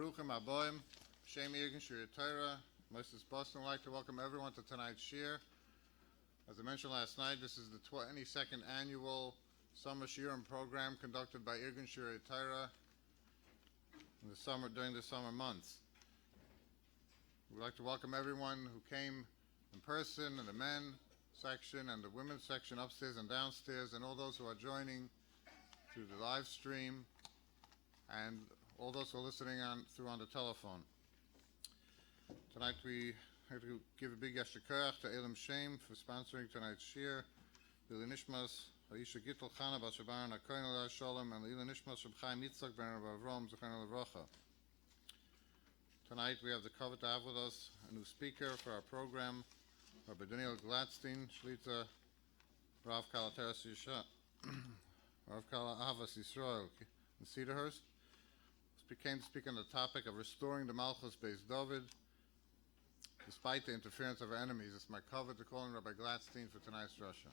Bruchim Aboim, Shem Yirgin Shir Torah, Moses Boston. I'd like to welcome everyone to tonight's shir. As I mentioned last night, this is the 22nd annual Summer Shiurim program conducted by Irgun Shir Torah during the summer months. We'd like to welcome everyone who came in person, in the men section and the women's section upstairs and downstairs, and all those who are joining through the live stream, and all those who are listening on the telephone. Tonight we have to give a big yashar koach to Elam Shem for sponsoring tonight's shir. L'ilui nishmas Aisha Gittel Chana Bat Shabaran HaKohen Alei Shalom, and L'ilui nishmas Reb Chaim Yitzchak Ben Reb Avrom Zechron Levracha. Tonight we have the covet to have with us a new speaker for our program, Rabbi Glatstein, Shlita Rav Kala Teres Yisha, Rav Kala Ahavas Yisrael in Cedarhurst. Came to speak on the topic of restoring the Malchus Beis Dovid despite the interference of our enemies. It's my covet to call in Rabbi Glatstein for tonight's Russia.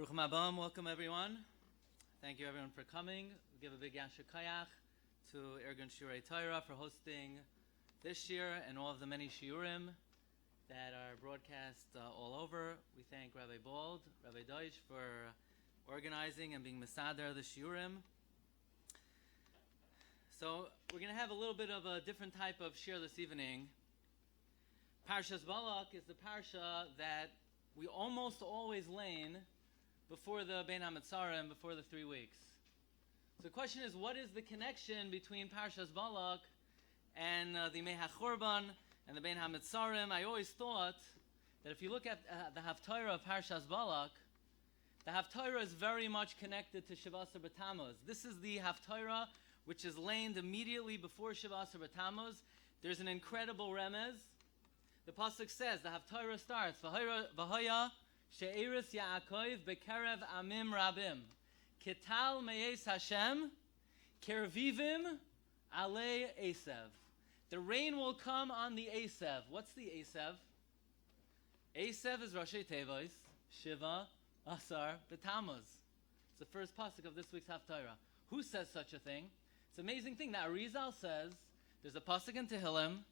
Bruchim Abam, welcome everyone. Thank you everyone for coming. We'll give a big yashar koach to Irgun Shirei Torah for hosting this year and all of the many shiurim that are broadcast all over. We thank Rabbi Bald, Rabbi Deutsch for organizing and being mesader the shiurim. So we're going to have a little bit of a different type of shir this evening. Parshas Balak is the parsha that we almost always lane before the Bein HaMetzarim, before the 3 weeks. So the question is, what is the connection between Parshas Balak and the Yemei HaChorban and the Bein HaMetzarim? I always thought that if you look at the Haftarah of Parshas Balak, the Haftarah is very much connected to Shivasar B'Tammuz. This is the Haftarah which is laned immediately before Shivasar B'Tammuz. There's an incredible remez. The pasuk says, the Haftarah starts, V'haya She'eris Yaakov Bekerev Amim Rabim Kital Me'es Hashem Kervivim Alei Esav. The rain will come on the Esav. What's the Esav? Esav is Rashi Tevois Shiva Asar B'Tammuz. It's the first pasuk of this week's Haftarah. Who says such a thing? It's an amazing thing. Now Arizal says there's a pasuk in Tehillim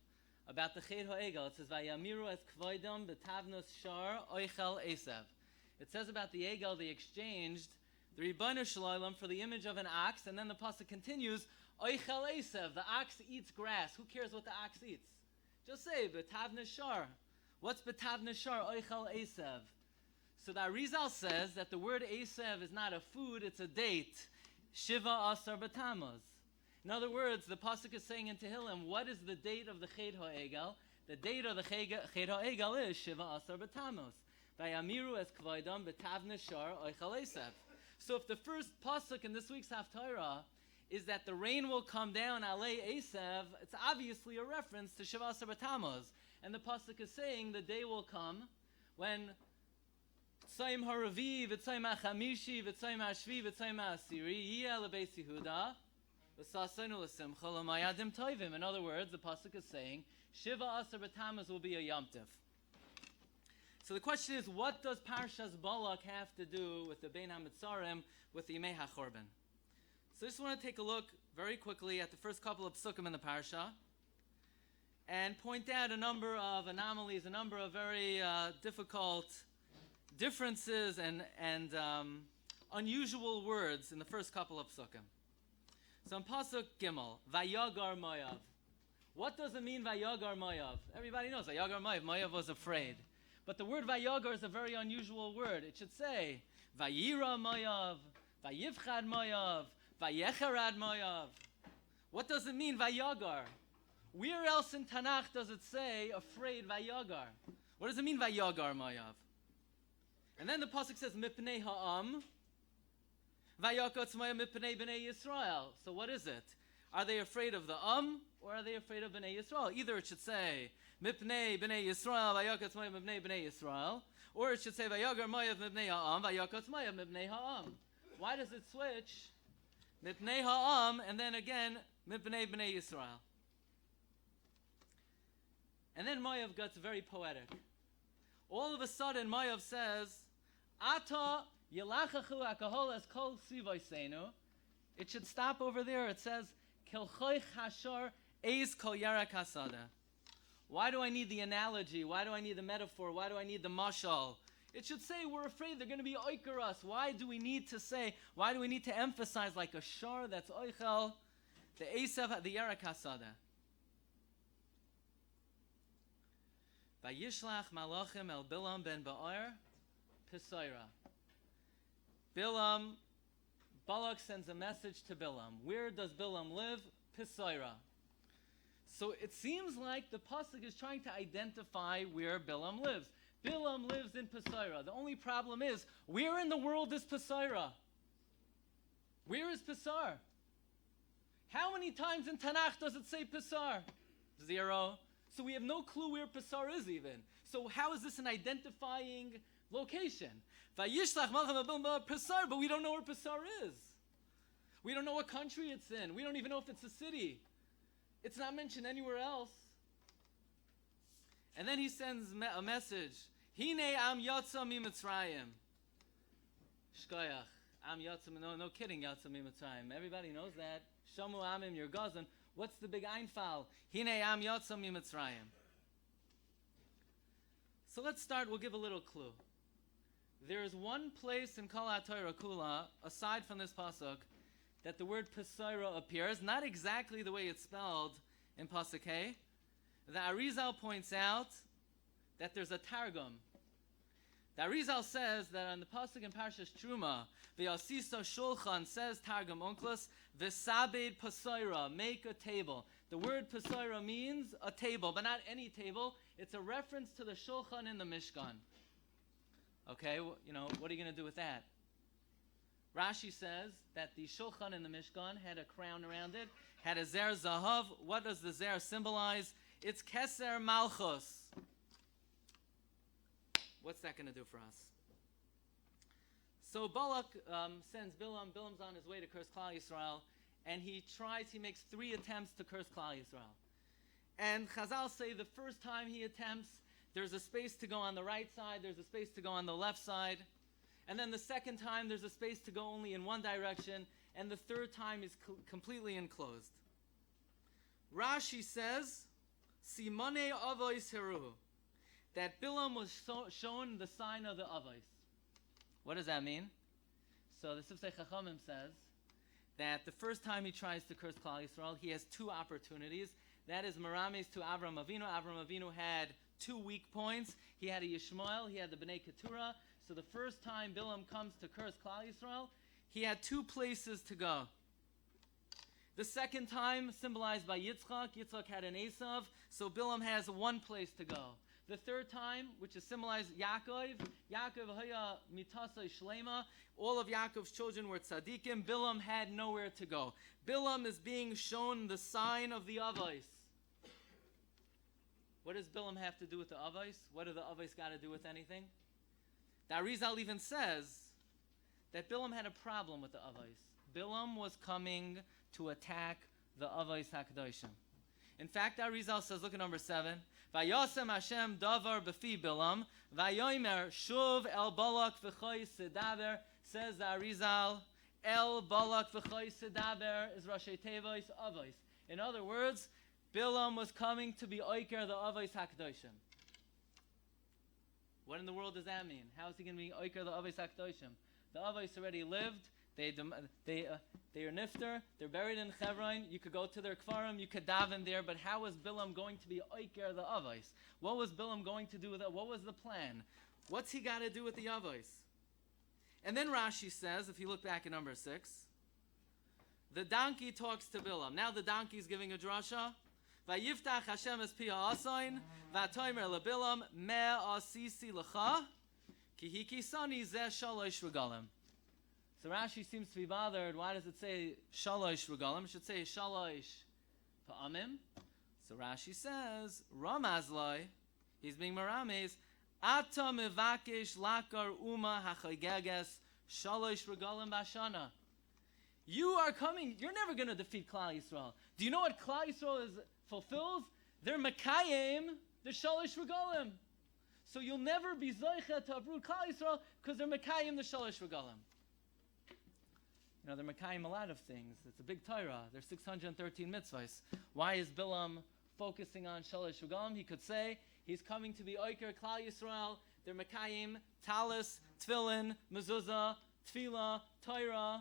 about the Ched Ha'egel. It says, Vayamiru es kvoidom betavnos shar oichel esav. It says about the Egel, they exchanged the Ribono Shel Olam for the image of an ox, and then the pasuk continues, oichel esav, the ox eats grass. Who cares what the ox eats? Just say, betavnos shar. What's betavnos shar oichel esav? So the Arizal says that the word esav is not a food, it's a date. Shiva asar b'Tammuz. In other words, the pasuk is saying in Tehillim, what is the date of the Ched Ha'egel? The date of the Ched Ha'egel is Shiva Asar B'Tammuz. Vayamiru es kvoidam betavne shar oichel esav. So if the first pasuk in this week's Haftarah is that the rain will come down alei esav, it's obviously a reference to Shiva Asar B'Tammuz. And the pasuk is saying the day will come when Tzayim HaRavi, V'tzayim HaChamishi, V'tzayim HaShvi, V'tzayim HaAsiri, Yiyeh LeBeis Yehuda, in other words, the pasuk is saying Shiva Asar B'Tammuz will be a Yom Tov. So the question is, what does Parshas Balak have to do with the Bein HaMetzarim, with the Yemei HaChorban? So I just want to take a look very quickly at the first couple of psukim in the parsha and point out a number of anomalies, a number of very difficult differences and unusual words in the first couple of psukim. So in Pasuk Gimel, Vayagar Moav. What does it mean, Vayagar Moav? Everybody knows Vayagar Moav. Moav was afraid. But the word Vayagar is a very unusual word. It should say Vayira Moav, Vayivchad Moav, Vayecherad Moav. What does it mean, Vayagar? Where else in Tanakh does it say afraid Vayagar? What does it mean, Vayagar Moav? And then the pasuk says Mipnei Ha'am. Yisrael. So what is it? Are they afraid of the or are they afraid of Bnei Yisrael? Either it should say Mipnei Bnei Yisrael, Vayakatz Moav Mipnei Bnei Yisrael, or it should say Vayagar Moav Mipnei Ha'am, Vayakatz Moav Mipnei Ha'am. Why does it switch Mipnei ha'am, and then again, Mipnei b'nei Yisrael. And then Moav gets very poetic. All of a sudden, Moav says, Ata yelachachu akahol es kol sivoisenu. It should stop over there. It says, Kelchoich hashar eis kol yarak hasada. Why do I need the analogy? Why do I need the metaphor? Why do I need the mashal? It should say we're afraid they're going to be oiker us. Why do we need to say, why do we need to emphasize like a shar that's oichel, the esav, the yarak hasada? Vayishlach malachim el Bilam ben Ba'ar Pisaira. Balak sends a message to Bilam. Where does Bilam live? Pisaira. So it seems like the pasuk is trying to identify where Bilam lives. Bilam lives in Pisaira. The only problem is, where in the world is Pisaira? Where is Pisar? How many times in Tanakh does it say Pisar? 0. So we have no clue where Pisar is even. So how is this an identifying location? Vayishlach malcham el Pisar, but we don't know where Pisar is. We don't know what country it's in. We don't even know if it's a city. It's not mentioned anywhere else. And then he sends a message. Hine am yatsa mi Mitzrayim. Shkoyach. Am yatsa, no kidding, yatsa mi Mitzrayim. Everybody knows that. Shamu amim your gazan. What's the big einfal? Hine am yatsa mi Mitzrayim. So let's start. We'll give a little clue. There is one place in Kol HaTorah Kula, aside from this pasuk, that the word Pisaira appears, not exactly the way it's spelled in pasuk Hey. The Arizal points out that there's a targum. The Arizal says that on the pasuk in Parshas Truma, V'yasisa Shulchan says targum onkelos, V'sabed Pisaira, make a table. The word Pisaira means a table, but not any table. It's a reference to the Shulchan in the Mishkan. Okay, what are you going to do with that? Rashi says that the Shulchan in the Mishkan had a crown around it, had a Zer Zahav. What does the Zer symbolize? It's Keser Malchus. What's that going to do for us? So Balak sends Bilam. Bilam's on his way to curse Klal Yisrael, and he makes 3 attempts to curse Klal Yisrael. And Chazal say the first time he attempts, there's a space to go on the right side, there's a space to go on the left side. And then the second time, there's a space to go only in one direction. And the third time is completely enclosed. Rashi says, Simone Avos Heru, that Bilam was shown the sign of the Avos. What does that mean? So the Sifsei Chachamim says that the first time he tries to curse Klal Yisrael, he has 2 opportunities. That is Merames to Avram Avinu. Avram Avinu had 2 weak points. He had a Yishmael, he had the Bnei Keturah. So the first time Bilam comes to curse Klal Yisrael, he had 2 places to go. The second time, symbolized by Yitzchak, Yitzchak had an Esav, so Bilam has 1 place to go. The third time, which is symbolized Yaakov haya mitasai shlema, all of Yaakov's children were tzaddikim, Bilam had nowhere to go. Bilam is being shown the sign of the Avos. What does Bilam have to do with the Avos? What do the Avos got to do with anything? The Arizal even says that Bilam had a problem with the Avos. Bilam was coming to attack the Avos HaKadoshim. In fact, the Arizal says, look at number 7. Vayosem Hashem davar b'fi Bilam, vayomer shuv el balak v'choy sedaber, says the Arizal, el balak v'choy sedaber is Rashi Tevois Avos. In other words, Bilam was coming to be oiker the Avos HaKadoshim. What in the world does that mean? How is he going to be oiker the Avos HaKadoshim? The Avos already lived. They are nifter. They're buried in Hebron. You could go to their kfarim. You could daven there. But how was Bilam going to be oiker the Avos? What was Bilam going to do with that? What was the plan? What's he got to do with the Avos? And then Rashi says, if you look back at number 6, the donkey talks to Bilam. Now the donkey is giving a drasha. Vayiftach Hashem es pi ha'asayin, va'toimer lebilam, me asisi lecha, ki hikisani zeh shalosh regalim. So Rashi seems to be bothered. Why does it say shalosh regalim? It should say shalosh pa'amim. So Rashi says, Ramazloi, he's being merames, ata mevakesh lakar uma hachageges shalosh regalim bashana. You are coming. You're never going to defeat Klal Yisrael. Do you know what Klal Yisrael fulfills? They're Mekayim, the Shalosh Regalim. So you'll never be Zoicha to uproot Klal Yisrael because they're Mekayim, the Shalosh Regalim. You know, they're Mekayim a lot of things. It's a big Torah. There's 613 mitzvahs. Why is Bilam focusing on Shalosh Regalim? He could say he's coming to be Oiker Klal Yisrael. They're Mekayim, Talis, Tfilin, Mezuzah, Tefillah, Torah.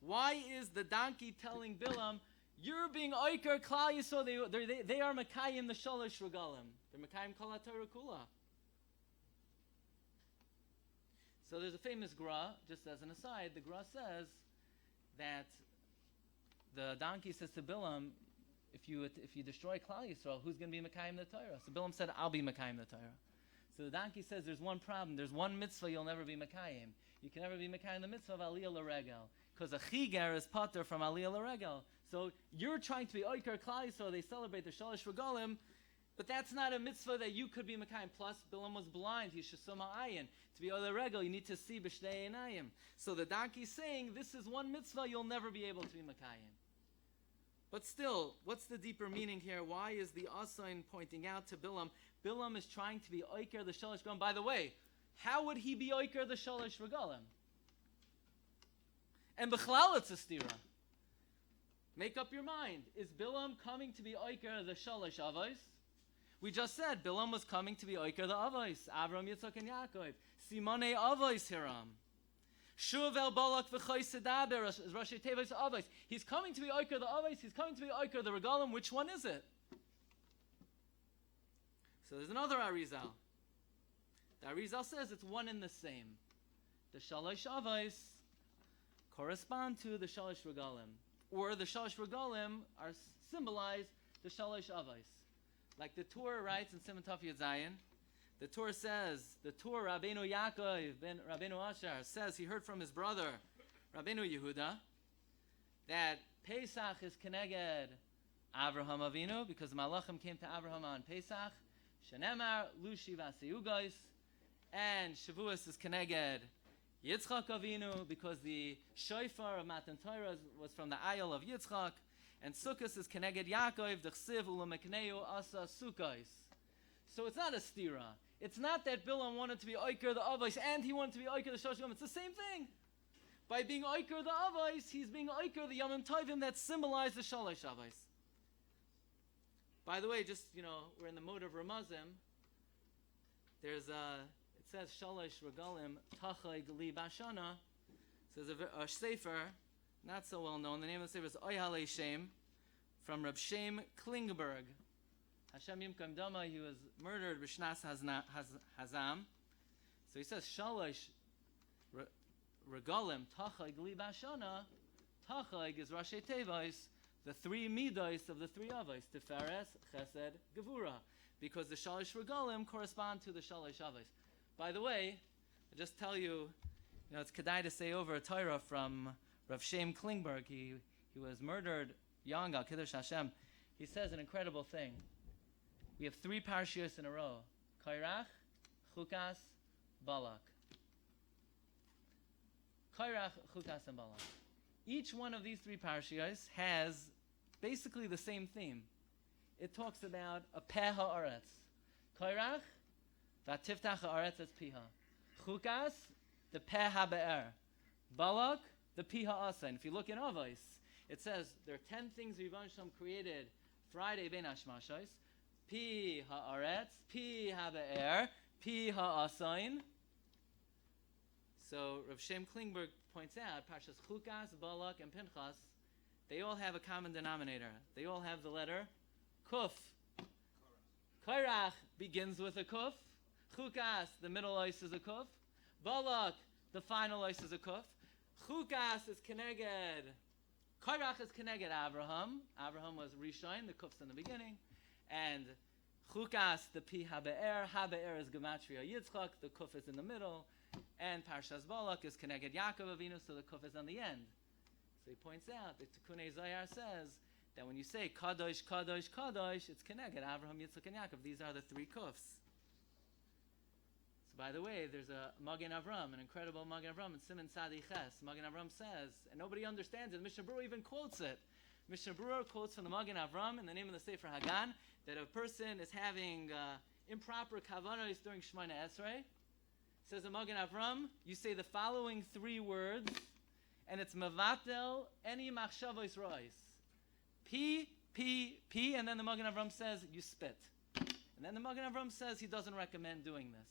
Why is the donkey telling Bilam, you're being Oiker Klal Yisrael? They are Mekayim, the Shalosh Regalim. They're Mekayim Kol HaTorah Kula. So there's a famous Gra, just as an aside, the Gra says that the donkey says to Bilam, if you destroy Klal Yisrael, who's going to be Mekayim the Torah? So Bilam said, I'll be Mekayim the Torah. So the donkey says, there's one problem. There's one mitzvah you'll never be Mekayim. You can never be Mekayim the mitzvah of Aliyah L'Regel. Because a chigar is pater from Aliyah L'Regel. So you're trying to be Oiker Klal Yisrael. They celebrate the Shalosh Regalim. But that's not a mitzvah that you could be Mekayim. Plus, Bilam was blind. He shesoma ayin. To be Aliyah L'Regel, you need to see b'shnei einayim. So the donkey's saying, this is one mitzvah you'll never be able to be Mekayim. But still, what's the deeper meaning here? Why is the Asain pointing out to Bilam? Bilam is trying to be Oiker the Shalosh Regalim. By the way, how would he be Oiker the Shalosh Regalim? And Bechlal it's a stira. Make up your mind. Is Bilam coming to be Oiker the Shalosh Avos? We just said Bilam was coming to be Oiker the Avos. Avram, Yitzchak, and Yaakov. Simone Avos Hiram. Shuv el Balak v'choy Sedaber, Rashi Tevis Avos. He's coming to be Oiker the Avos. He's coming to be Oiker the Regalim. Which one is it? So there's another Arizal. The Arizal says it's one and the same. The Shalosh Avos correspond to the Shalosh Regalim. Or the Shalosh Regalim are symbolize the Shalosh Avos. Like the Torah writes in Simon Taf Yud Zayin, the Torah says, the Torah Rabbeinu Yaakov ben Rabbeinu Asher says he heard from his brother Rabbeinu Yehuda that Pesach is Keneged Avraham Avinu because Malachim came to Avraham on Pesach. Shenemar Lushi Vaseyugos, and Shavuos is Keneged Yitzchak Avinu because the shofar of Matan Torah was from the Ayel of Yitzchak, and Sukkos is Keneged Yaakov Dechsiv Ulamekneu Asa Sukkos. So it's not a stira. It's not that Bilam wanted to be Oiker the Avos and he wanted to be Oiker the Shalosh Regalim. It's the same thing. By being Oiker the Avos, he's being Oiker the Yomim Tovim that symbolize the Shalosh Avos. By the way, just, we're in the mode of Ramazim. It says Shalosh Regalim Tachay Gali Bashana. It says a sefer, not so well known. The name of the sefer is Oyhale Shem, from Reb Shem Klingberg. Hashem Yimkom Dama, he was murdered b'shnas Hazam. So he says Shalosh Regalim Tachay Gali Bashana. Tachay is Rashi Tevis, the three midos of the three avos, Tiferes, Chesed, Gevura, because the Shalosh Regalim correspond to the Shalosh Avos. By the way, I just tell you, it's kedai to say over a Torah from Rav Shem Klingberg. He was murdered young, al Kiddush Hashem. He says an incredible thing. We have 3 parashiyos in a row: Kairach, Chukas, Balak. Kairach, Chukas, and Balak. Each one of these 3 parashiyos has basically the same theme. It talks about a peh ha'aretz. Kairach, v'atiftach ha'aretz es piha. Chukas, the peh ha'be'er. Balak, the pi ha'asen. If you look in Avos, it says there are 10 things Rivan Shalom created Friday ben Hashmashos. Pi ha'aretz, pi ha'be'er, pi ha'asen. So Rav Shem Klingberg points out, Parshas Chukas, Balak, and Pinchas, they all have a common denominator. They all have the letter Kuf. Kairach begins with a Kuf. Chukas, the middle ice is a Kuf. Balak, the final ice is a Kuf. Chukas is Keneged. Kairach is Keneged Avraham. Avraham was Rishon, the Kuf's in the beginning. And Chukas, the Pi HaBe'er. HaBe'er is Gematria Yitzchak, the Kuf is in the middle. And Parshas Balak is Keneged Yaakov Avinu, so the Kuf is on the end. So he points out that Tikunei Zayar says that when you say Kadosh, Kadosh, Kadosh, it's Keneged Avraham, Yitzchak, and Yaakov. These are the 3 Kufs. So By the way, there's a Magen Avram, an incredible Magen Avram in Siman Tzadi Ches. Magen Avram says, and nobody understands it, Mishnah Berurah even quotes it. Mishnah Berurah quotes from the Magen Avram in the name of the Sefer Hagan that a person is having improper kavanos during Shemona Esrei. Says the Magen Avram, you say the following 3 words, and it's mevatel any machshavos rois. P, and then the Magen Avram says you spit. And then the Magen Avram says he doesn't recommend doing this.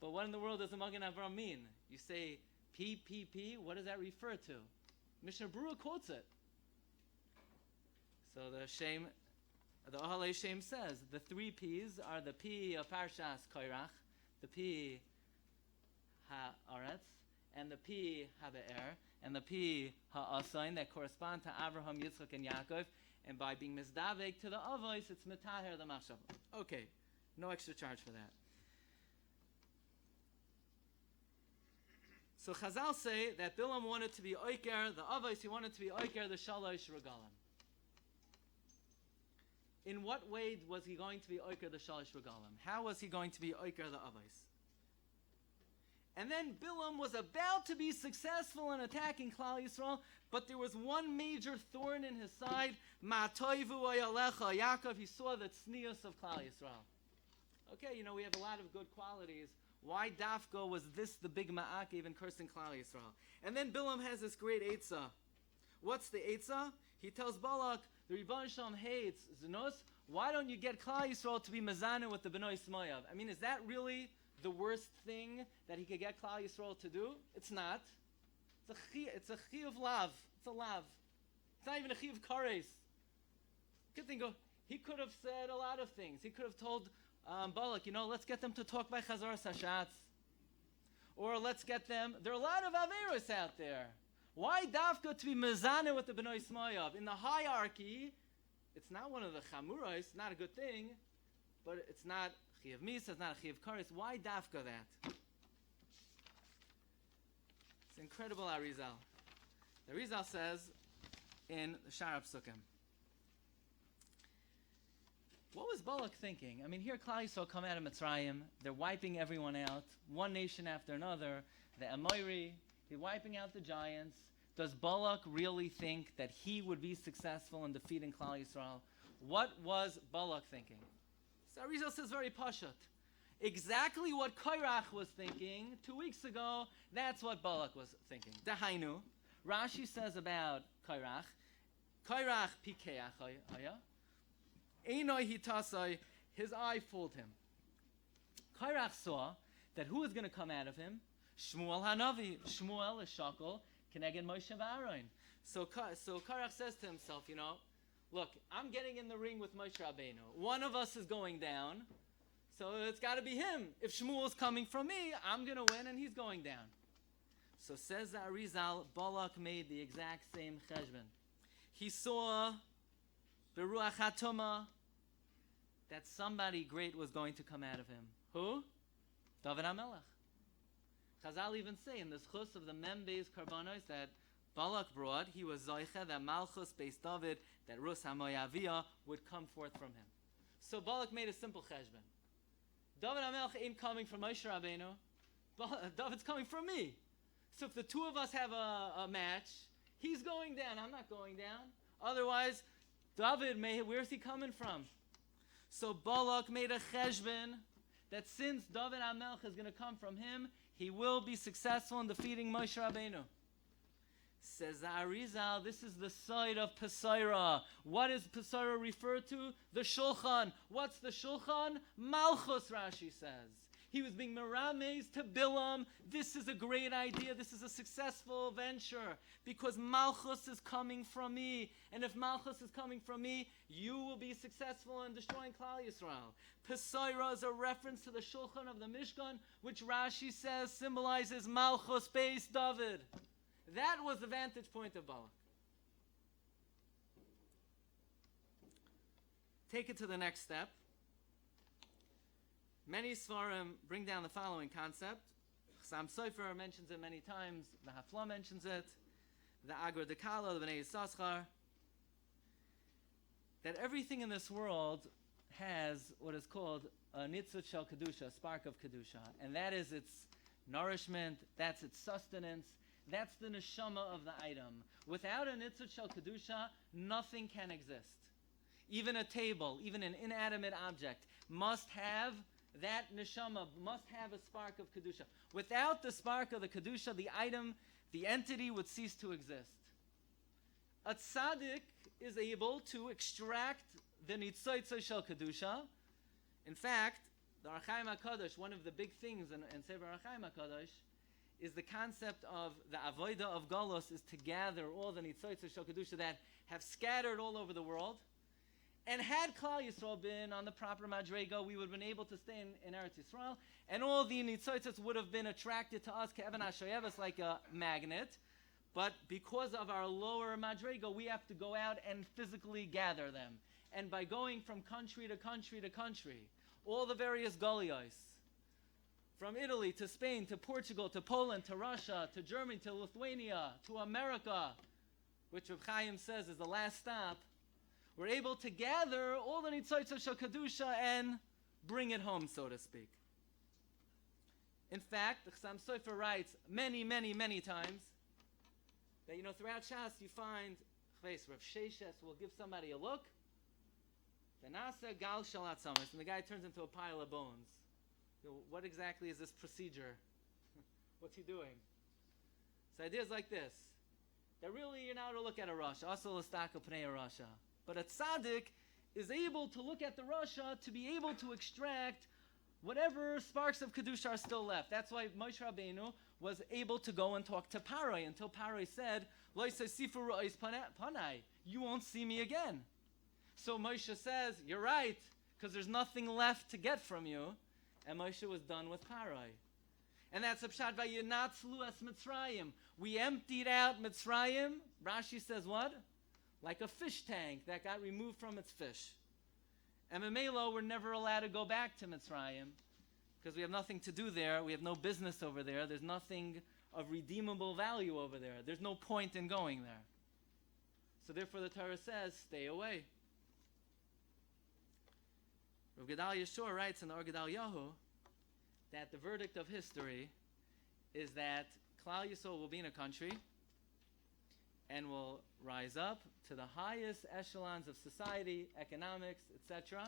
But what in the world does the Magen Avram mean? You say P, what does that refer to? Mishnah Berurah quotes it. So the Ahalei Shem says the 3 P's are the P of Parshas Koirach, the P Haaretz, and the P Habe'er, and the P Ha'asain that correspond to Avraham, Yitzchak, and Yaakov. And by being mizdavek to the avos, it's metaher the machshav. Okay, no extra charge for that. So Chazal say that Bilam wanted to be oiker the avos, he wanted to be oiker the shalosh regalim. In what way was he going to be oiker the shalosh regalim? How was he going to be oiker the avos? And then Bilam was about to be successful in attacking Klal Yisrael, but there was one major thorn in his side. Ma'toivu ayalecha Yaakov. He saw the tznius of Klal Yisrael. Okay, we have a lot of good qualities. Why Dafko was this the big ma'akev in cursing Klal Yisrael? And then Bilam has this great eitzah. What's the eitzah? He tells Balak, the Rebbeinu Shalom hates Znos. Why don't you get Klal Yisrael to be mezaneh with the Bnei Smoyav? I mean, is that really the worst thing that he could get Klal Yisrael to do? It's not. It's a chi of lav. It's a lav. It's not even a chi of kares. Good thing. He could have said a lot of things. He could have told Balak, let's get them to talk by Chazaras Hashatz. Or let's get them. There are a lot of Averos out there. Why Dafka to be mezaneh with the Bnei Smoyav? In the hierarchy, it's not one of the chamurais, not a good thing, but it's not chi of misa, it's not a chi of kares. Why Dafka that? It's incredible, Arizal. The Arizal says in the Shara Psukim, what was Balak thinking? I mean, here Klal Yisrael come out of Mitzrayim. They're wiping everyone out, one nation after another. The Amoiri, they're wiping out the giants. Does Balak really think that he would be successful in defeating Klal Yisrael? What was Balak thinking? So Arizal says very pashut. Exactly what Koirach was thinking 2 weeks ago, that's what Balak was thinking. Dahainu, Rashi says about Koirach, Koirach pikeach haya. Einoi hitasai, his eye fooled him. Koirach saw that who was going to come out of him? Shmuel Hanavi. Shmuel is shakol keneged Moshe v'Aaron. So Koirach says to himself, look, I'm getting in the ring with Moshe Rabbeinu. One of us is going down, so it's got to be him. If Shmuel's coming from me, I'm going to win and he's going down. So says the Arizal, Balak made the exact same cheshbon. He saw Beruach HaTumah that somebody great was going to come out of him. Who? David HaMelech. Chazal even say in the schus of the Mem-Beis Karbanos that Balak brought, he was Zoicha that Malchus Beis Dovid, that Rus HaMoyaviyah would come forth from him. So Balak made a simple cheshbon. David HaMelech ain't coming from Moshe Rabbeinu. David's coming from me. So if the two of us have a match, he's going down, I'm not going down. Otherwise, David, where's he coming from? So Balak made a cheshbon that since David HaMelech is going to come from him, he will be successful in defeating Moshe Rabbeinu. Says the Arizal, this is the side of Pesaira. What is Pesaira referred to? The Shulchan. What's the Shulchan? Malchus, Rashi says. He was being merames to Bilam. This is a great idea. This is a successful venture because Malchus is coming from me. And if Malchus is coming from me, you will be successful in destroying Klal Yisrael. Pesaira is a reference to the Shulchan of the Mishkan, which Rashi says symbolizes Malchus Beis Dovid. That was the vantage point of Balak. Take it to the next step. Many Svarim bring down the following concept. Chassam Sofer mentions it many times. The Hafla mentions it. The Agra Dekala, the Bnei Yissaschar. That everything in this world has what is called a nitzut shel kedusha, a spark of kedusha, and that is its nourishment, that's its sustenance, that's the neshama of the item. Without a nitzut shel kedusha, nothing can exist. Even a table, even an inanimate object, must have that neshama, must have a spark of kedusha. Without the spark of the kedusha, the item, the entity would cease to exist. A tzaddik is able to extract the nitzotzah shel kedusha. In fact, the Archaim HaKadosh, one of the big things in Sefer Archaim HaKadosh, is the concept of the avodah of Golos is to gather all the nitzotzah shel kedusha that have scattered all over the world. And had Klal Yisrael been on the proper madrega, we would have been able to stay in Eretz Yisrael, and all the nitzotzahs would have been attracted to us, ke'evan hashoyeves, like a magnet. But because of our lower madrega, we have to go out and physically gather them. And by going from country to country to country, all the various golios, from Italy to Spain to Portugal to Poland to Russia to Germany to Lithuania to America, which Reb Chaim says is the last stop, we're able to gather all the nitzotzah shel kedusha and bring it home, so to speak. In fact, the Chassam Sofer writes many times that, throughout Shas you find, Rav Sheshes will give somebody a look, and the guy turns into a pile of bones. What exactly is this procedure? What's he doing? So ideas like this, that really you're not to look at a Rasha, also l'staka pnei a Rasha. But a tzaddik is able to look at the Rasha to be able to extract whatever sparks of Kedusha are still left. That's why Moshe Rabbeinu was able to go and talk to Paroi until Paroi said, Lo yisasifu ro'is panai, you won't see me again. So Moshe says, you're right, because there's nothing left to get from you. And Moshe was done with Paroi. And that's a pshat vayinatzlu es Mitzrayim. We emptied out Mitzrayim. Rashi says what? Like a fish tank that got removed from its fish. And Memelo, we're never allowed to go back to Mitzrayim because we have nothing to do there. We have no business over there. There's nothing of redeemable value over there. There's no point in going there. So therefore the Torah says, stay away. Rav Gedal Yeshua writes in the Or Gedal Yahu that the verdict of history is that Klal Yisrael will be in a country and will rise up to the highest echelons of society, economics, etc.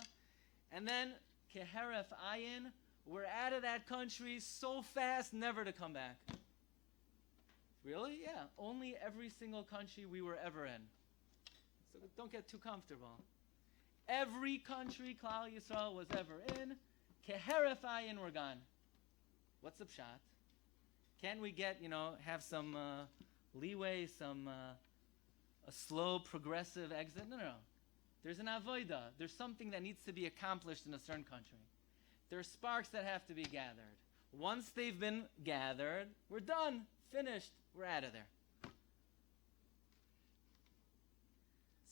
And then, keheref ayin, we're out of that country so fast, never to come back. Really? Yeah. Only every single country we were ever in. So don't get too comfortable. Every country Klal Yisrael was ever in, keheref ayin, we're gone. What's the pshat? Can we get, have some leeway, a slow, progressive exit? No. There's an avodah. There's something that needs to be accomplished in a certain country. There are sparks that have to be gathered. Once they've been gathered, we're done, finished, we're out of there.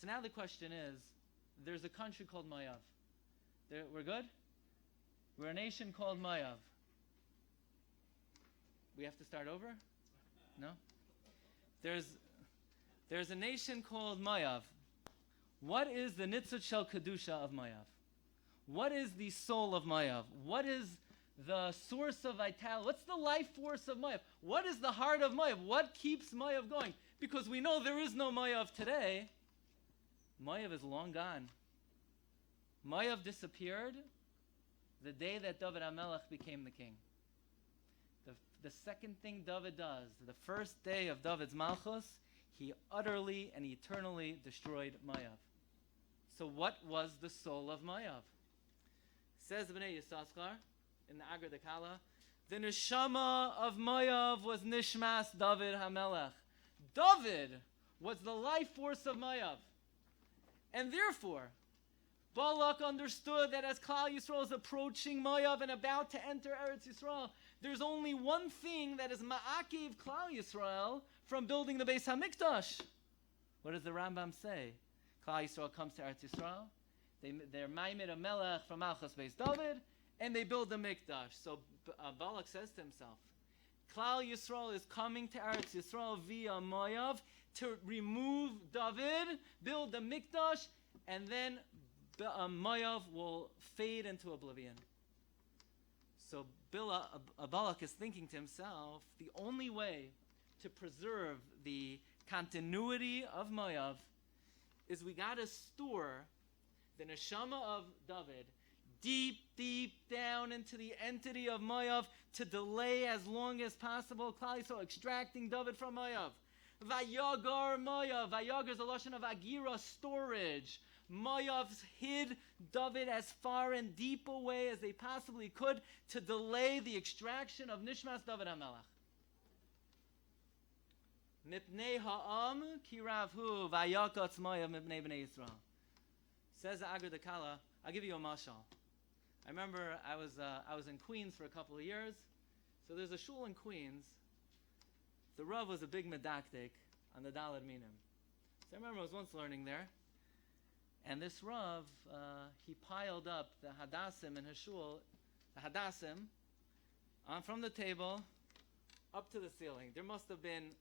So now the question is, there's a country called Moav. We're good? We're a nation called Moav. We have to start over? No? There's a nation called Moav. What is the nitzut shel kedusha of Moav? What is the soul of Moav? What is the source of vitality? What's the life force of Moav? What is the heart of Moav? What keeps Moav going? Because we know there is no Moav today. Moav is long gone. Moav disappeared the day that David HaMelech became the king. The second thing David does, the first day of David's Malchus, he utterly and eternally destroyed Moav. So what was the soul of Moav? Says Bnei Yissaschar in the Agar Dekala, the neshama of Moav was Nishmas David HaMelech. David was the life force of Moav. And therefore, Balak understood that as Klal Yisrael is approaching Moav and about to enter Eretz Yisrael, there's only one thing that is ma'akiv Klal Yisrael from building the Beis HaMikdash. What does the Rambam say? Klal Yisrael comes to Eretz Yisrael, they're Maimed a Melech from Malchus Beis Dovid, and they build the Mikdash. So Balak says to himself, Klal Yisrael is coming to Eretz Yisrael via Moav to remove David, build the Mikdash, and then Moav will fade into oblivion. So Balak is thinking to himself, the only way to preserve the continuity of Moav is we got to store the neshama of David deep, deep down into the entity of Moav to delay as long as possible. So extracting David from Moav. Vayagar Moav. Vayagar is a lashon of agira, storage. Moav's hid David as far and deep away as they possibly could to delay the extraction of Nishmas David HaMelech. Mipnei ha'am kiravhu vayakatz Moav mipnei bnei Yisrael. Says the Agar Dekala, I'll give you a mashal. I remember I was in Queens for a couple of years. So there's a shul in Queens. The Rav was a big medaktik on the Daled Minim. So I remember I was once learning there. And this Rav, he piled up the Hadassim in his shul, the Hadassim, from the table up to the ceiling. There must have been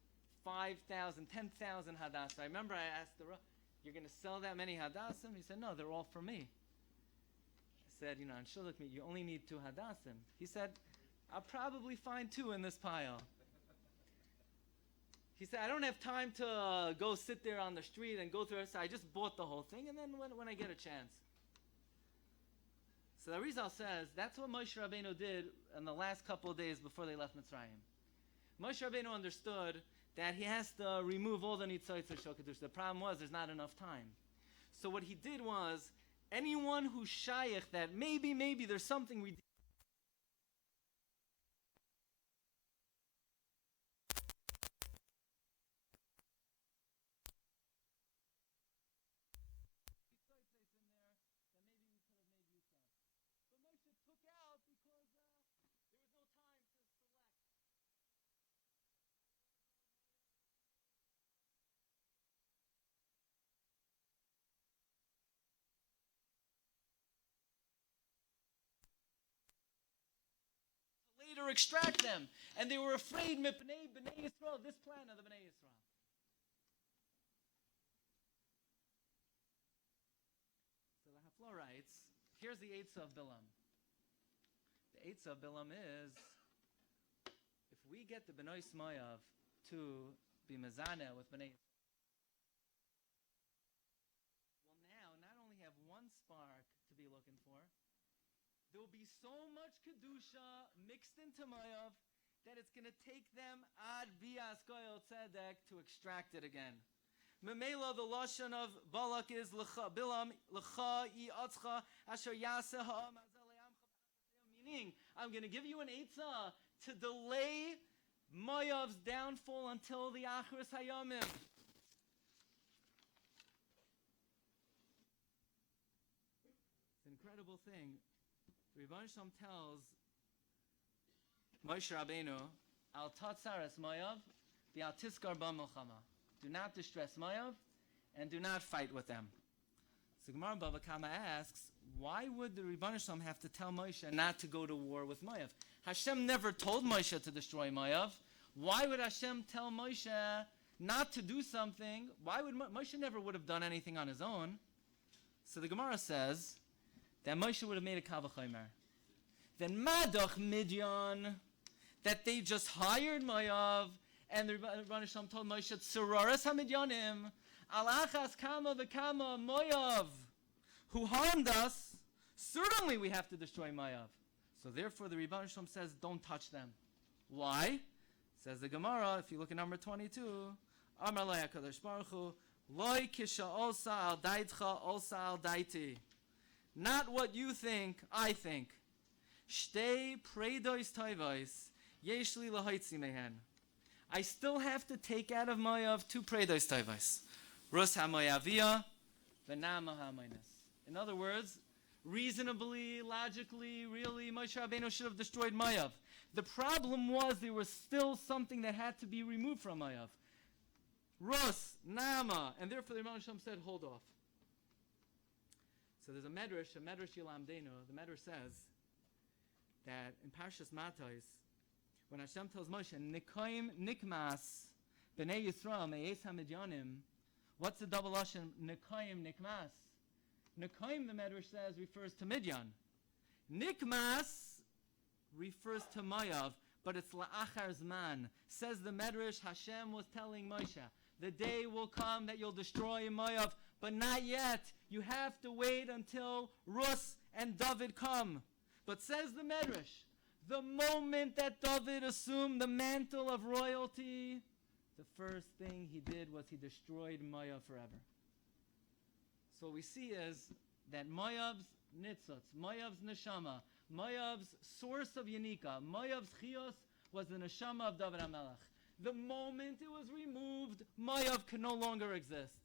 5,000, 10,000 Hadassim. I remember I asked the Rav, you're going to sell that many Hadassim? He said, no, they're all for me. I said, in Shuluk, you only need 2 Hadassim. He said, I'll probably find 2 in this pile. He said, I don't have time to go sit there on the street and go through it, so I just bought the whole thing, and then when I get a chance. So the Rizal says, that's what Moshe Rabbeinu did in the last couple of days before they left Mitzrayim. Moshe Rabbeinu understood that he has to remove all the nitzoyts of Shel Kedush. The problem was there's not enough time. So what he did was, anyone who's shayach that maybe there's something we later extract them. And they were afraid, Mipnei B'nai Yisrael, this plan of the B'nai Yisrael. So the Hafla writes, here's the Eitzah of Bilam. The Eitzah of Bilam is, if we get the B'nai Moav to be mezaneh with B'nai Yisrael, we'll now not only have one spark to be looking for, there will be so much Kedusha mixed into Moav that it's going to take them ad bias goyel tzedek to extract it again. Memela, the lashon of Balak is lecha, Bilam, lecha iatzcha asher yaseh ha'am meaning, I'm going to give you an eitzah to delay Moav's downfall until the Achris Hayamim. It's an incredible thing. Rebbeinu Shalom tells Moshe Rabbeinu, Al tatzares Moav, v'al tiskar ba milchama. Do not distress Moav, and do not fight with them. So Gemara Bava Kama asks, why would the Rebbeinu Shalom have to tell Moshe not to go to war with Moav? Hashem never told Moshe to destroy Moav. Why would Hashem tell Moshe not to do something? Why would Moshe never would have done anything on his own? So the Gemara says that Moshe would have made a kavachomer. Then Madach Midian, that they just hired Moav, and the Rebbeinu Shalom told Moshe, Tzoraras HaMidyanim, Alachas Kama V'Kama Moav, who harmed us, certainly we have to destroy Moav. So therefore the Rebbeinu Shalom says, don't touch them. Why? Says the Gemara, if you look at number 22, Amar Lo HaKadosh Baruch Hu, Loi Kisha Osa Al Daitcha Osa Al Daiti. Not what you think, I think. Shtei Preidois Toivois, Yeshli Lahaitzi Mehen. I still have to take out of Moav 2 Preidois Toivois. Rus HaMoaviyah, V'nam HaMoines. In other words, reasonably, logically, really, Moshe Rabbeinu should have destroyed Moav. The problem was there was still something that had to be removed from Moav. Rus, Nama, and therefore the Rebbeinu Shalom said, hold off. So there's a Medrash Yilamdenu. The Medrash says that in Parshas Matos, when Hashem tells Moshe, Nikoim Nikmas, B'nei Yisrael, Me'ez HaMidyanim, what's the double lashon? Nikoim Nikmas. Nikoim, the Medrash says, refers to Midyan. Nikmas, refers to Moav, but it's la'achar zman. Says the Medrash, Hashem was telling Moshe, the day will come that you'll destroy Moav, but not yet. You have to wait until Rus and David come. But says the Medrash, the moment that David assumed the mantle of royalty, the first thing he did was he destroyed Moav forever. So what we see is that Moav's nitzutz, Moav's neshama, Moav's source of Yanika, Moav's chiyos was the neshama of David HaMelech. The moment it was removed, Moav can no longer exist.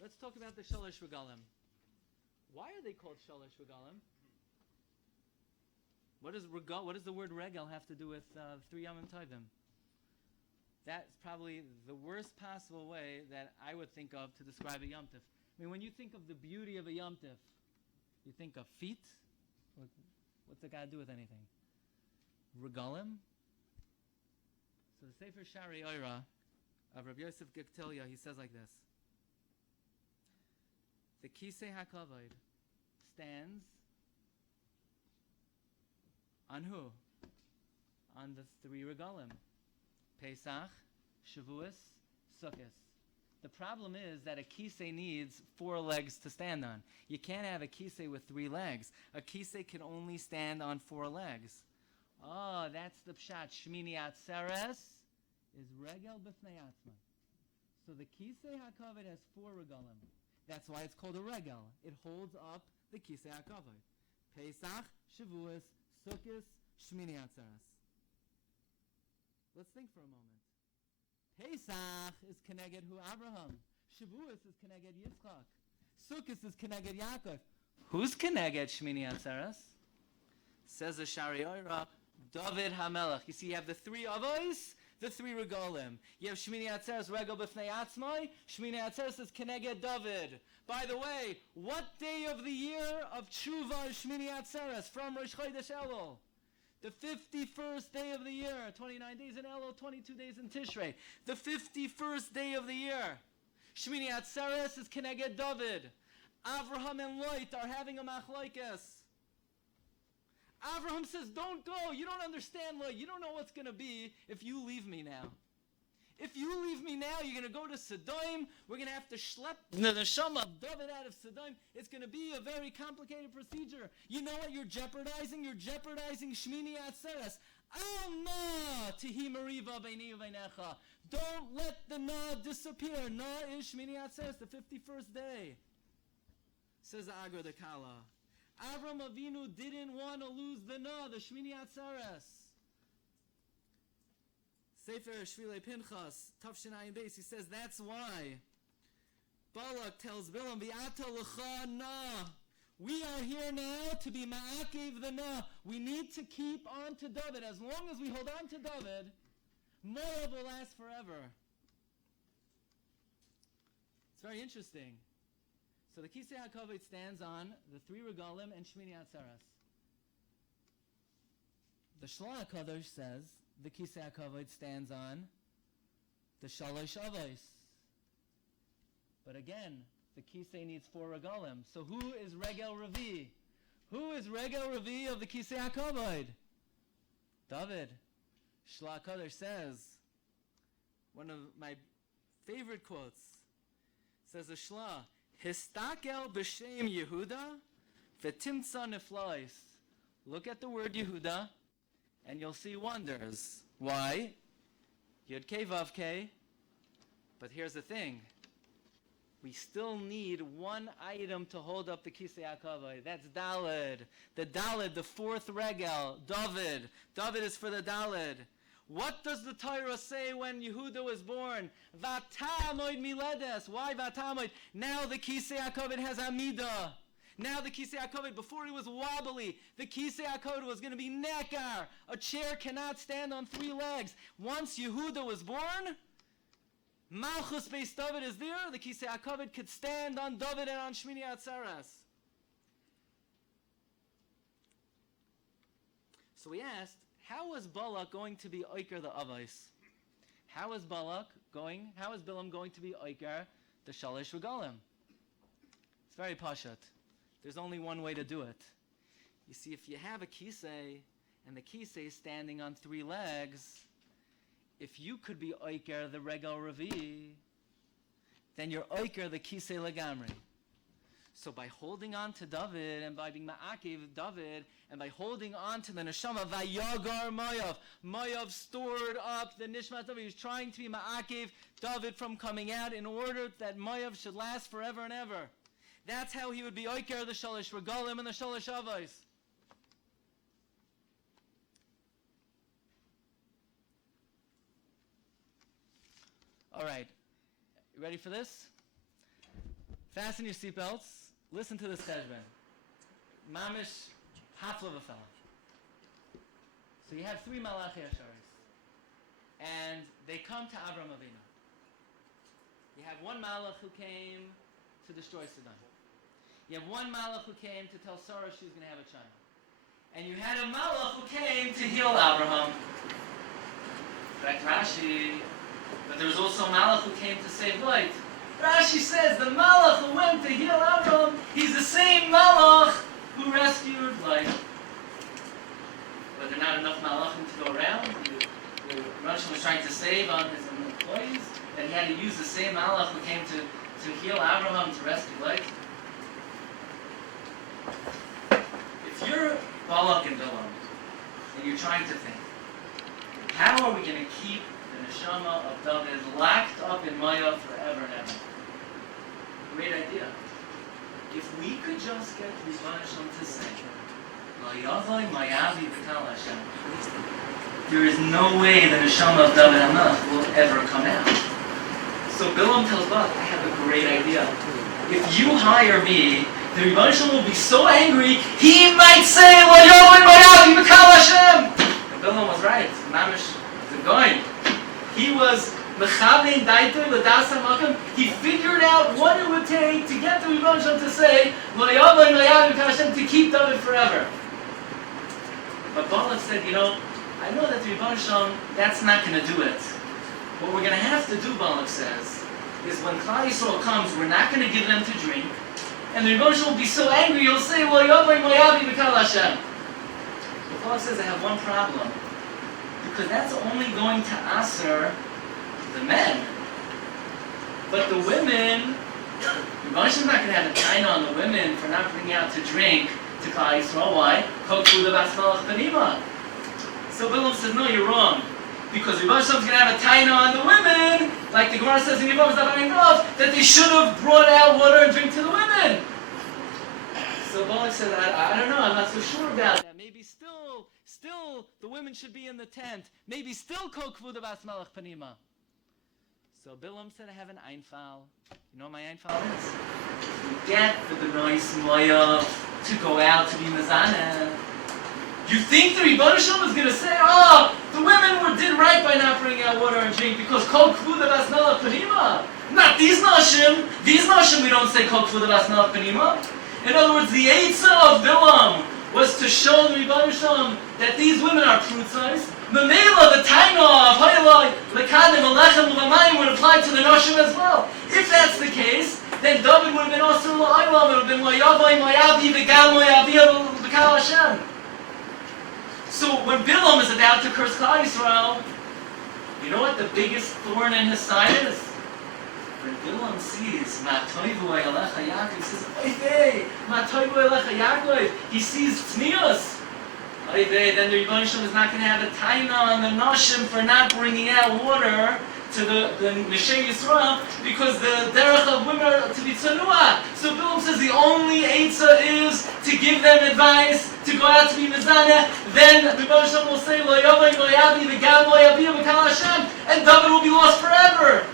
Let's talk about the Shalosh Regalim. Why are they called Shalosh Regalim? What does the word regel have to do with 3 Yom Tovim? That's probably the worst possible way that I would think of to describe a Yom Tov. I mean, when you think of the beauty of a Yom Tov, you think of feet? What's it got to do with anything? Regalim? So the Sefer Shari Oira of Rabbi Yosef Gektelia, he says like this. The Kisei HaKavod stands on who? On the 3 regalim. Pesach, Shavuos, Sukkot. The problem is that a kisei needs 4 legs to stand on. You can't have a kisei with 3 legs. A kisei can only stand on 4 legs. Oh, that's the pshat. Shmini Atzeres is regel b'fnei atzma. So the Kisei HaKavod has 4 regalim. That's why it's called a regel. It holds up the Kisei HaKavod. Pesach, Shavuos, Sukkot, Shmini Atzeres. Let's think for a moment. Pesach is Keneged Hu Abraham. Shavuos is Keneged Yitzchak. Sukkot is Keneged Yaakov. Who's Keneged Shmini Atzeres? Says the Shari Oira, David HaMelech. You see, you have the 3 avos, the 3 regalim. You have Shmini Atzeres regel b'fnei atzmai. Shmini Atzeres is Keneged David. By the way, what day of the year of Tshuva is Shmini Atzeres from Rosh Chodesh Elul? The 51st day of the year. 29 days in Elul, 22 days in Tishrei. The 51st day of the year. Shmini Atzeres is Keneged David. Avraham and Lot are having a machlokes. Avraham says, don't go. You don't understand, Lot. You don't know what's going to be if you leave me now. If you leave me now, you're going to go to Sodom. We're going to have to schlep the neshama of David out of Sodom. It's going to be a very complicated procedure. You know what you're jeopardizing? You're jeopardizing Shmini Atzeres. Al na tihi mariva beini u'beinecha. Don't let the na disappear. Na is Shmini Atzeres, the 51st day. Says the Agra de Kala. Avram Avinu didn't want to lose the na, the Shmini Atzeres. Sefer Shvilei Pinchas, Tafshin Ayin Beis, he says that's why Balak tells Bilam, V'ata l'cha na. We are here now to be ma'akev the na. We need to keep on to David. As long as we hold on to David, Moab will last forever. It's very interesting. So the Kisei HaKavod stands on the 3 regalim and Shmini Atzeres. The Shlomo HaKadosh says the Kisei HaKavod stands on the Shalosh Avos. But again, the Kisei needs 4 regalim. So who is Regel Revi? Who is Regel Revi of the Kisei HaKavod? David. Shlomo HaKadosh says, one of my favorite quotes, says the Shlomo, Histakel b'shem Yehuda v'timtza niflais. Look at the word Yehuda, and you'll see wonders. Why? Yud Kei Vav Kei. But here's the thing. We still need one item to hold up the Kisei HaKavod. That's Daled. The Daled, the 4th regel. David. David is for the Daled. What does the Torah say when Yehuda was born? Vatamoid miledes. Why Vatamoid? Now the Kisei HaKavod has Amida. Now the Kisei HaKavod, before it was wobbly, the Kisei HaKavod was going to be nekar. A chair cannot stand on 3 legs. Once Yehuda was born, Malchus Beis Dovid is there. The Kisei HaKavod could stand on David and on Shmini Atzeres. So we asked, how was Balak going to be Oiker the Avos? How is Bilam going to be Oiker the Shalish Regalim? It's very pashut. There's only one way to do it. You see, if you have a kisei, and the kisei is standing on 3 legs, if you could be Oiker the Regal Ravi, then you're Oiker the kisei Legamri. So by holding on to David, and by being Ma'akev David, and by holding on to the Neshama, Vayagar Mayav stored up the Nishmat David. He was trying to be Ma'akev David from coming out in order that Mayav should last forever and ever. That's how he would be Oiker the Shalish Regalim and the Shalish Avos. All right, you ready for this? Fasten your seatbelts. Listen to this cheshbon. Mamish hafla v'fela. So you have 3 Malachi Asharis, and they come to Avraham Avinu. You have 1 Malach who came to destroy Sodom. You have 1 Malach who came to tell Sarah she was going to have a child. And you had a Malach who came to heal Abraham. Correct Rashi. But there was also a Malach who came to save light. Rashi says the Malach who went to heal Abraham, he's the same Malach who rescued light. But there are not enough Malachim to go around. The Rosh was trying to save on his employees, and he had to use the same Malach who came to heal Abraham to rescue light. If you're Balak and Bilam, and you're trying to think, how are we going to keep the neshama of David locked up in Maya forever and ever? Great idea. If we could just get Rizvan Hashem to say, Layavai Mayavi B'Kal Hashem, there is no way the neshama of David HaMelech will ever come out. So Bilam tells Balak, I have a great idea. If you hire me, the Rizvan Hashem will be so angry, he might say, Layavai Mayavi B'Kal Hashem. And Bilam was right. Mamish is going. He was Mechavein Daito L'Das HaMakom. He figured out what it would take to get the Rizvan Hashem to say, Layavai Mayavi B'Kal Hashem, to keep David forever. But Balak said, I know that Rizvan Hashem, that's not going to do it. What we're going to have to do, Balak says, is when Klal Yisrael comes, we're not going to give them to drink, and the Rizvan Hashem will be so angry, he'll say, Layavai Mayavi B'Kal Hashem. But Balak says, I have one problem, because that's only going to answer the men. But the women, Rizvan Hashem's not going to have a taina on the women for not bringing out to drink to Klal Yisrael. Why? So Bilam says, no, you're wrong. Because Rizvan Hashem's going to have a taina on the women, like the Gemara says in Yevamos that they should have brought out water and drink to the women. So Balak said, I don't know, I'm not so sure about that. Maybe still the women should be in the tent. Maybe still Kol Kvuda Bas Melech Panima. So Bilam said, I have an Einfal. You know what my Einfal is? You get the Benois Moya to go out to be Mezaneh. You think the Rizvan Hashem is going to say, the women did right by not bringing out water and drink because Kol Kvuda Bas Melech Panima. Not these Nashim. These Nashim we don't say Kol Kvuda Bas Melech Panima. In other words, the Eitzah of Bilam was to show the Rizvan Hashem that these women are prutzais. Memela, the taina of Haylai, Lekadim, Alechem, L'Vamayim would apply to the Nashim as well. If that's the case, then David would have been Asur L'Aylam, it would have been Layavai, Mayavi, V'Gam, Mayavi, V'Kal Hashem. So when Bilam is about to curse Klal Yisrael, you know what the biggest thorn in his side is? When Bilam sees Ma'toivu Elecha Yaakov, he says, Oy Ma'toivu Elecha Yaakov. He sees Tznius. Oy then the Rizvan Hashem is not going to have a taina on the Nashim for not bringing out water to the Neshei Yisrael because the derech of women are to be tzanua. So Bilam says the only eitzah is to give them advice to go out to be mezaneh. Then the Rizvan Hashem will say, Lo Yavai Lo Yavi V'Gam Lo Yavi V'Kal Hashem, and David will be lost forever.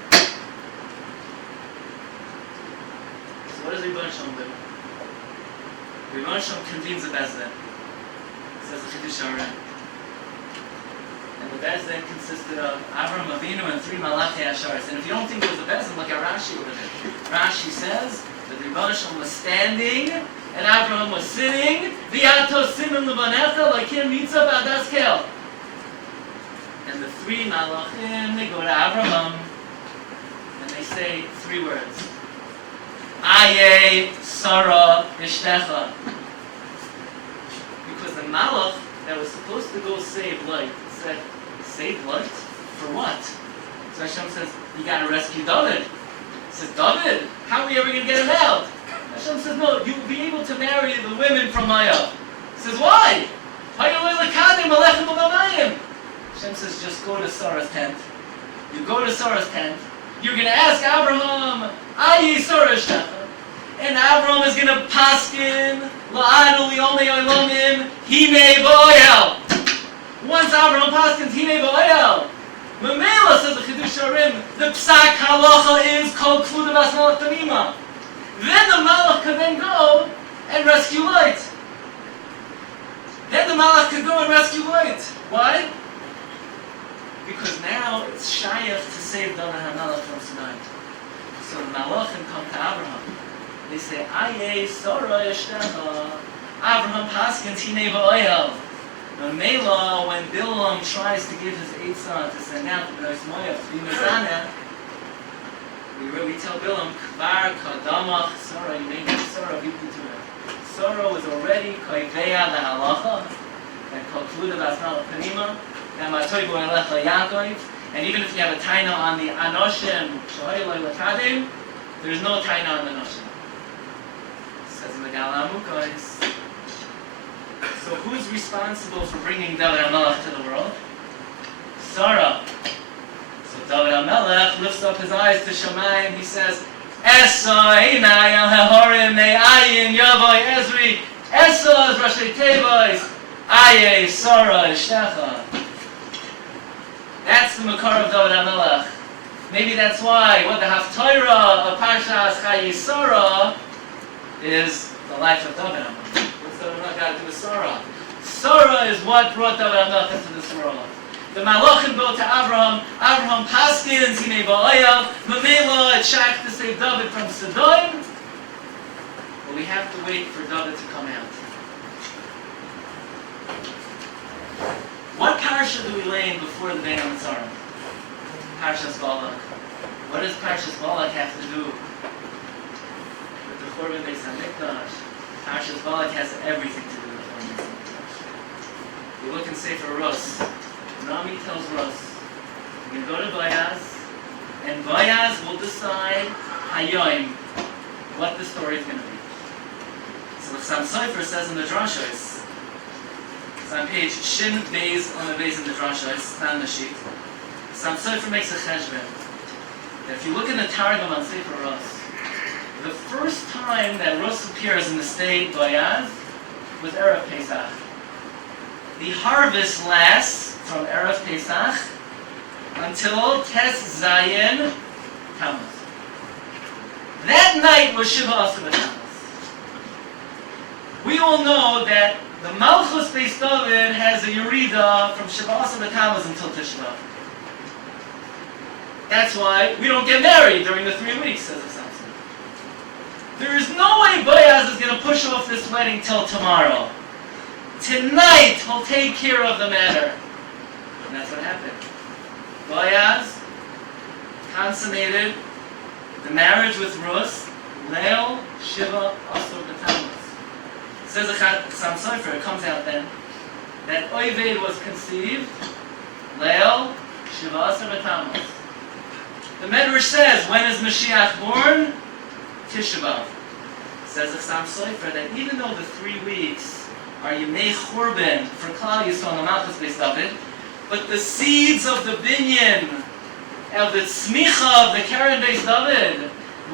What does Rizvan Hashem do? Rizvan Hashem convenes a Beis Din. Says the Chiddush HaReh. And the Beis Din consisted of Avraham Avinu and 3 Malachi Asharis. And if you don't think it was a Beis Din, look at Rashi over there. Rashi says that Rizvan Hashem was standing and Avraham was sitting. V'yato simin levanecha lakim mitzah b'adas kel. And the three malachim, they go to Abraham, and they say three words. Aye, Sarah, Ishtecha. Because the malach that was supposed to go save light said, save light? For what? So Hashem says, you gotta rescue David. He says, David, how are we ever gonna get him out? Hashem says, no, you'll be able to marry the women from Maya. He says, why? Hashem says, just go to Sarah's tent. You go to Sarah's tent, you're gonna ask Abraham, Ayi Sarah Ishtecha. And Abraham is gonna paskin, la'adu li'omei olamim, hine ba'oyel. Once Abraham paskins, hine ba'oyel. Mamela, says the Chidush Harim, the psak halacha is called kluda basmalach tanima. Then the malach could then go and rescue light. Then the malach could go and rescue light. Why? Because now it's shayach to save David HaMelech from Sinai. So the malachim come to Abraham. They say, Aye, Sarah, Ishtecha. Abraham paskins, hine ba'oyel. Mamela, when Bilam tries to give his Eitzah to send out the Bnei Moav to be Mizaneh, we tell Bilam, Kvar kadamach Sarah, you may get Sarah b'kutura. Sarah was already koiveya lahalacha, and konkluda basmalach panima, and matoy bo'elecha Yaakov, and even if you have a taina on the anoshim, shohayloi lekadim, there's no taina on the anoshim. Says in the Gala Amukos. So who's responsible for bringing David HaMelech to the world? Sarah. So David HaMelech lifts up his eyes to Shamayim. He says, Esa einai al hahorim me'ayin yavoi ezri. Esa is Rashi Tevois. Aye Sarah Ishtecha. That's the makar of David HaMelech. Maybe that's why what the Haftorah of Parshas Chayi Sarah is the life of David HaMelech. What's David HaMelech got to do with Sarah? Sarah is what brought David HaMelech into this world. The Malachim go to Abraham. Abraham paskins, hine ba'oyel. Mamela, it's shach to save David from Sodom. But we have to wait for David to come out. What parsha do we lay in before the Bein HaMetzarim? Parshas Balak. What does Parshas Balak have to do with the Churban Beis HaMikdash? Parshas Balak has everything to do with the Churban Beis HaMikdash. You look in Sefer Rus. Rami tells Rus, you can go to Boaz, and Boaz will decide Hayoim what the story is going to be. So the Sam Sofer says in the Drashos, it's on page Shin Beis on the base in the Drashos, it's not on the sheet. Sam Sofer makes a cheshbon. If you look in the Targum on Sefer Rus, the first time that Rus appears in the state Boaz was Erev Pesach. The harvest lasts from Erev Pesach until Tes Zayin Tammuz. That night was Shiva Asar B'Tammuz. We all know that the Malchus Beis Dovid has a Yerida from Shiva Asar B'Tammuz until Tisha B'Av. That's why we don't get married during the 3 weeks, says the Samson. There is no way Boaz is going to push off this wedding till tomorrow. Tonight, he'll take care of the matter. And that's what happened. Boaz consummated the marriage with Rus, Leil, Shiva, Asar B'Tammuz. Says the Sam Sofer, it comes out then, that Oived was conceived, Leil, Shiva, Asar B'Tammuz. The Medrash says, when is Mashiach born? Tisha B'Av. Says the Sam Sofer that even though the 3 weeks are Yemei Churban for Klal Yisrael and the Malchus Beis Dovid, but the seeds of the binyan, of the tzmicha of the Keren Beis Dovid,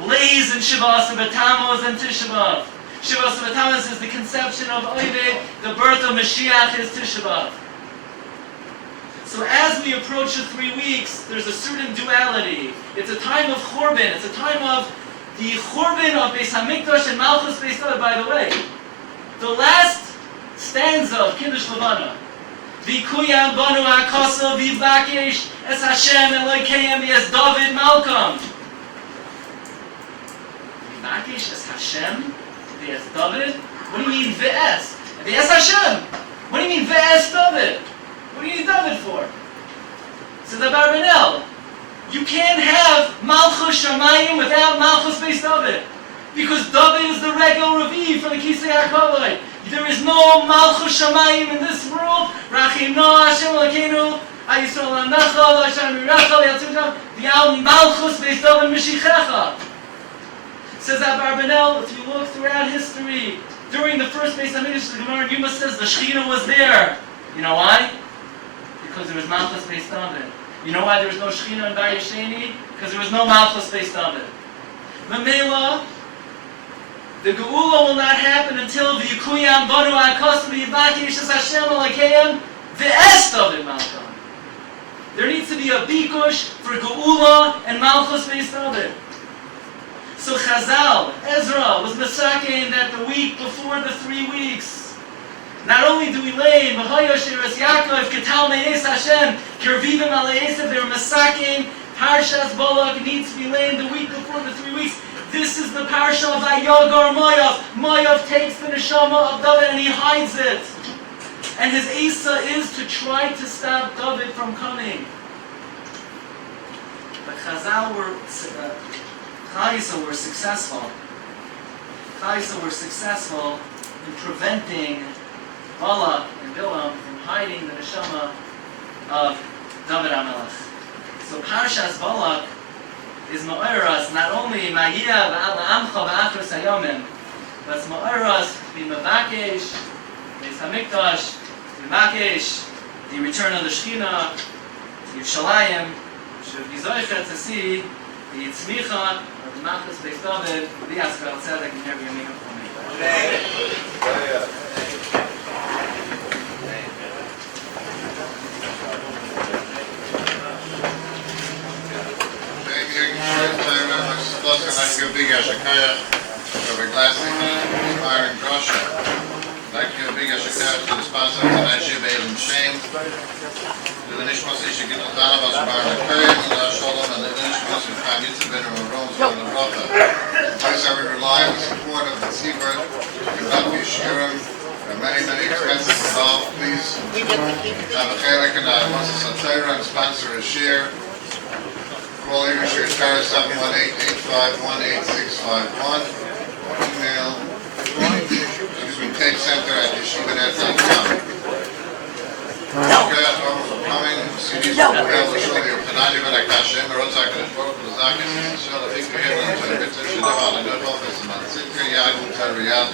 lays in Shiva Asar B'Tammuz and Tisha B'Av. Shiva Asar B'Tammuz is the conception of Oived, the birth of Mashiach is Tisha B'Av. So as we approach the 3 weeks, there's a certain duality. It's a time of Churban. It's a time of the Churban of Beis HaMikdash and Malchus Beis Dovid, by the way. The last stanza of Kiddush Levana. V'kuyam banu ha'koso v'vakesh es Hashem Elokeim v'es David Malcolm. V'vakesh es Hashem v'es David? What do you mean v'es? V'es Hashem. What do you mean v'es David? What do you need David for? Says Abarbanel, you can't have Malchus Shamayim without Malchus Beis Dovid. Because David is the regal Rabbi for the Kisei HaKavod. There is no Malchus Shamayim in this world. Rachim no Hashem Elokeinu, HaYisrael HaNachal, Hashem Mirachal, Yatzudam, V'al Malchus Beis Dovid Mishichecha. Says Abarbanel, if you look throughout history, during the first Beis HaMikdash, the Gemara in Yuma says the Shechina was there. You know why? Because there was Malchus Beis Dovid. You know why there was no Shechina in Bar Yesheni? Because there was no Malchus Beis Dovid. Mamela, the Geula will not happen until the Yikuyam Banu Akos V'Yivakesh Es Hashem Elokeim V'es Dovid Malcham. There needs to be a bikush for Geula and Malchus Beis Dovid. So Chazal, Ezra, was masaking that the week before the 3 weeks. Not only do we lay V'Hoyosheres Yaakov Ketal Me'es Hashem Kervivim Ale'esav, they were masaking Parshas Balak needs to be laid the week before the 3 weeks. This is the parsha of Vayogar Moav. Moav takes the neshama of David and he hides it. And his Asa is to try to stop David from coming. But Chazal Kehillas were successful. Kehillas were successful in preventing Balak and Bilam from hiding the neshama of David HaMelech. So Parshas Balak is Ma'oras not only Ma'iyah V'al Amcha V'achros Hayomim, but it's Ma'oras B'Mevakesh, Beis HaMikdash, B'Mevakesh, the return of the Shechina, to Yerushalayim, should be zoichet to see the Tzmicha of the Malchus Beis Dovid, the Askal Tzedek, and every Yomim of Big Ashakaya, Rabbi Glatstein, inspiring drasha. I'd like to give a big Ashakaya to the sponsor of tonight's Shiva Elam Shem. To the Nishmas Ishigit Danavas Bar Nakayim, and the Shalom, and the Nishmas and Chaim Yitzhak Ben Rome, and the Bracha. Please have we rely on the support of the Tzibur, the Rabbi Shirim. There are many, many expenses involved. Please have a chelik and I want to Satira and sponsor a share. Call Irish Tiferes 718-851-8651. Email tapecenter@yeshivanet.com. Okay, that's all for coming. CDs will be available shortly. Tonight, you're going to cash in. We're also going to talk to the Zakis. So the big here, and the Ritter should have on the good office. And that's it. Yagul Teriyad.